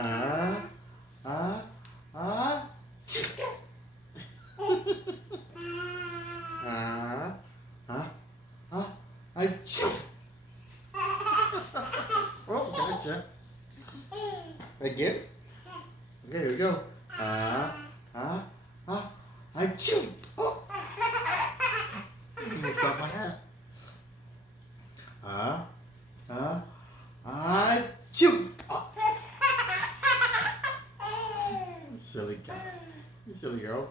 Ah, ah. Ah, ah, ah. Achoo. Oh, gotcha. Again? Okay, here we go. Achoo. Oh, almost got my hat. Achoo. Oh. Silly guy. You silly girl.